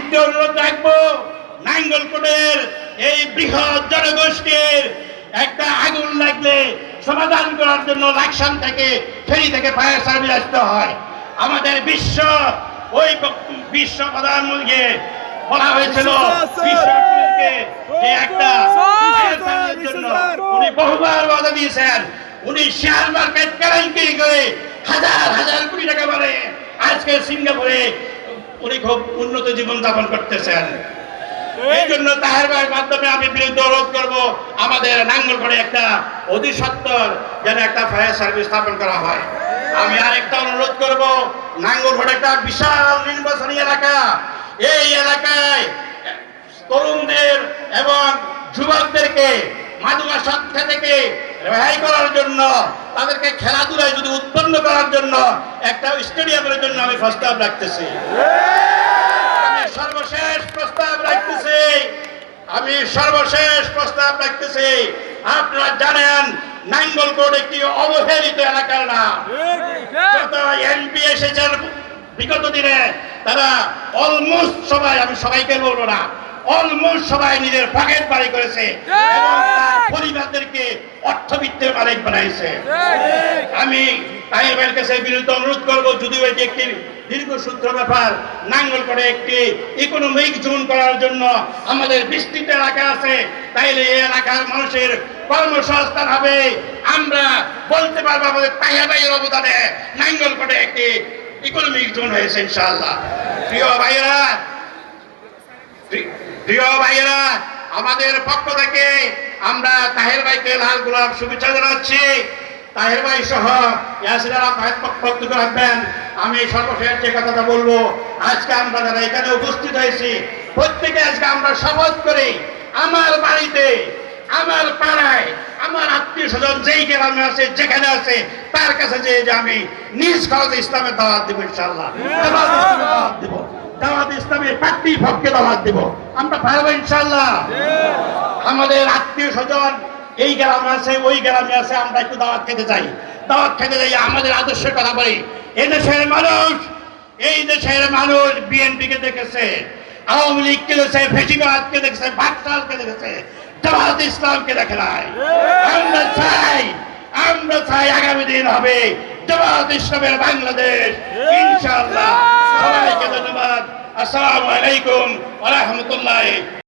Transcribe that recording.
দ্বিতীয় অনুরোধ রাখবো, নাঙ্গলকোটের এই বৃহৎ জনগোষ্ঠীর একটা আগুন লাগলে সমাধান করার জন্য লাকসাম থেকে ফেরি থেকে ফায়ার সার্ভিস আসতে হয়। আমাদের বিশ্ব প্রধানমন্ত্রীকে বলা হয়েছিল বিশ্বকে যে একটা ফায়ার সার্ভিসের জন্য উনি বহুবার বাধা দিয়েছেন। উনি শেয়ার মার্কেট কেলেঙ্কারি করে হাজার হাজার কোটি টাকা মানে আজকে সিঙ্গাপুরে উনি খুব উন্নত জীবন যাপন করতেছেন। এই জন্য তাহের ভাইয়ের মাধ্যমে আমি বিরুদ্ধে অনুরোধ করবো, আমাদের নাঙ্গলকোটে একটা অতি সত্বর যেন একটা ফায়ার সার্ভিস স্থাপন করা হয়। আমি আরেকটা অনুরোধ করব, নাঙ্গলকোট একটা বিশাল নির্বাচনী এলাকা। এই এলাকায় তরুণদের এবং যুবকদেরকে মাদকাসক্ত থেকে রেহাই করার জন্য, তাদেরকে খেলাধুলায় যদি উৎপন্ন করার জন্য একটা স্টেডিয়ামের জন্য আমি প্রস্তাব রাখতেছি। আমি সর্বশেষ প্রস্তাব রাখতেছি। আপনারা জানেন নাঙ্গলকোট একটি অবহেলিত এলাকার নাম। যত এমপি এসেছেন বিগত দিনে তারা অলমোস্ট সবাই, আমি সবাইকে বলবো না, অলমোস্ট সবাই নিজের পকেট বাড়ি করেছে এবং তার পরিবারদেরকে অর্থবিত্তের মালিক বানাইছে। আমি তাহের ভাইয়ের কাছে বিরুদ্ধে অনুরোধ করবো, যদিও এটি একটি দীর্ঘসূত্র ব্যাপার, নাঙ্গলকোটে একটি ইকোনমিক জোন করার জন্য আমাদের বিস্তৃত এলাকা আছে, তাইলে এই এলাকার মানুষের কর্মসংস্থান হবে। আমরা বলতে পারবো আমাদের তাহের ভাইয়ের অবদানে নাঙ্গলকোটে একটি ইকোনমিক জোন হয়েছে ইনশাআল্লাহ। প্রিয় ভাইয়েরা, আমাদের পক্ষ থেকে আমরা তাহের ভাইকে লাল গোলাপ শুভেচ্ছা জানাচ্ছি। তাহের ভাই সহ ইয়াসির আরাফাত বক্তব্য রাখবেন। আমি সর্বশেষ যে কথাটা বলবো, আজকে আমরা যারা এখানে উপস্থিত হয়েছি প্রত্যেকে আজকে আমরা শপথ করি, আমার বাড়িতে, আমার পাড়ায়, আমার আত্মীয় স্বজন যেই গ্রামে আছে, যেখানে আছে, তার কাছে যে আমি নিজ খরচে ইসলামের দাওয়াত দিব ইনশাআল্লাহ। দাওয়াত দিব, দাওয়াত ইসলামের পার্টি পক্ষে দাওয়াত দিব, আমরা পারবো ইনশাআল্লাহ। আমাদের আত্মীয় স্বজন এই গ্রামে আছে, ওই গ্রামে আছে, আমরা একটু দাওয়াত খেতে যাই, দাওয়াত খেতে যাই, আমাদের আদর্শের কথা বলি। এই দেশের মানুষ বিএনপিকে দেখেছে, আওয়ামী লীগকে দেখেছে, ফেসিবাদকে দেখেছে, বাকশালকে দেখেছে, জামাত ইসলামকে দেখে নাই। আমরা চাই আগামী দিন হবে জামাত ইসলামের বাংলাদেশ ইনশাআল্লাহ। সবাইকে ধন্যবাদ। আসসালামু আলাইকুম ওয়া রাহমাতুল্লাহি